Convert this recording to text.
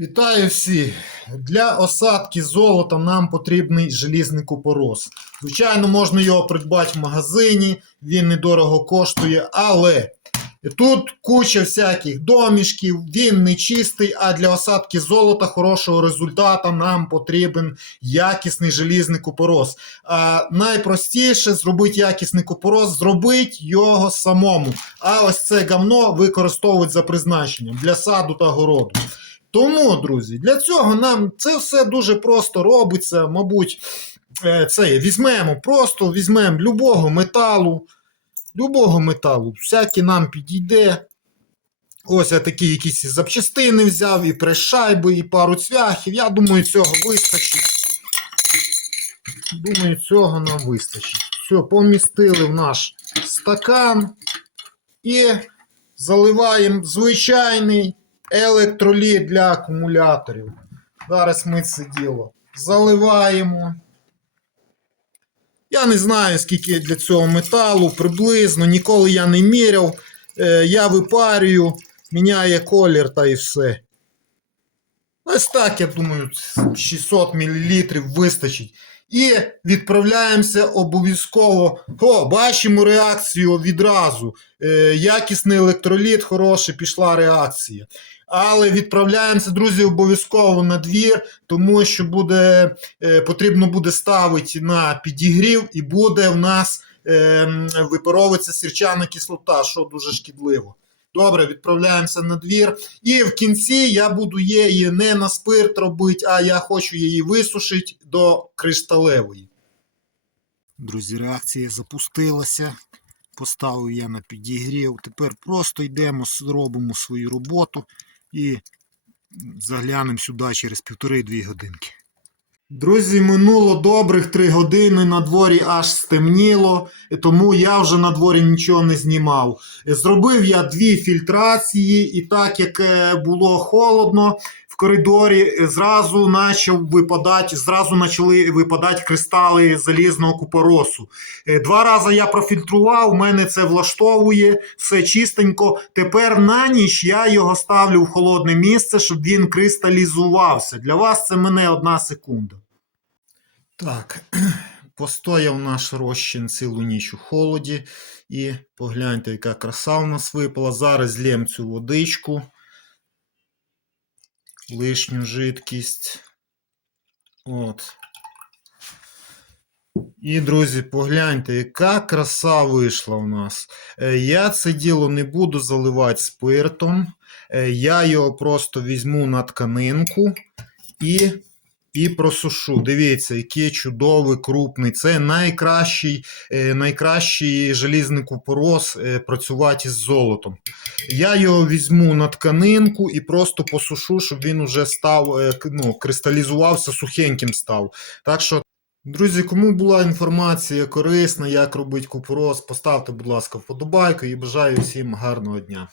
Вітаю всіх! Для осадки золота нам потрібний желізний купорос. Звичайно, можна його придбати в магазині, він недорого коштує, але тут куча всяких домішків, він не чистий, а для осадки золота хорошого результату нам потрібен якісний желізний купорос. А найпростіше зробити якісний купорос, зробити його самому. А ось це гавно використовують за призначенням для саду та городу. Тому, друзі, для цього нам це все дуже просто робиться. Мабуть, е, це візьмемо просто візьмемо любого металу, любого металу, всякий нам підійде. Ось я такі якісь запчастини взяв, і прес-шайби, і пару цвяхів. Я думаю, цього вистачить. Думаю, цього нам вистачить. Все, помістили в наш стакан і заливаємо звичайний електроліт для акумуляторів. Зараз ми це діло заливаємо. Я не знаю, скільки для цього металу, приблизно, ніколи я не міряв. Е, я випарюю, міняє колір та і все. Ось так, я думаю, 600 мл вистачить. І відправляємося обов'язково. О, бачимо реакцію відразу. Е, якісний електроліт, хороший, пішла реакція. Але відправляємося, друзі, обов'язково на двір, тому що буде, е, потрібно буде ставити на підігрів, і буде в нас е, випаровуватися сірчана кислота, що дуже шкідливо. Добре, відправляємося на двір. І в кінці я буду її не на спирт робити, а я хочу її висушити до кришталевої. Друзі, реакція запустилася. Поставив я на підігрів. Тепер просто йдемо, зробимо свою роботу і заглянемо сюди через півтори-дві годинки. Друзі, минуло добрих три години, на дворі аж стемніло, тому я вже на дворі нічого не знімав. Зробив я дві фільтрації, і так як е, було холодно коридорі, е, зразу почав випадати, зразу почали випадати кристали залізного купоросу. Е, Два рази я профільтрував, мене це влаштовує, все чистенько. Тепер на ніч я його ставлю в холодне місце, щоб він кристалізувався. Для вас це мене одна секунда. Так, постояв наш розчин цілу ніч у холоді. І погляньте, яка краса у нас випала. Зараз злєм цю водичку, лишню жидкість. От. І, друзі, погляньте, яка краса вийшла у нас. Е, Я це діло не буду заливати спиртом. Е, Я його просто візьму на тканинку і, і просушу. Дивіться, який чудовий, крупний. Це найкращий, е, найкращий желізний купорос е, працювати із золотом. Я його візьму на тканинку і просто посушу, щоб він уже став, е, ну, кристалізувався, сухеньким став. Так що Друзі, кому була інформація корисна, як робити купорос, поставте, будь ласка, вподобайку і бажаю всім гарного дня.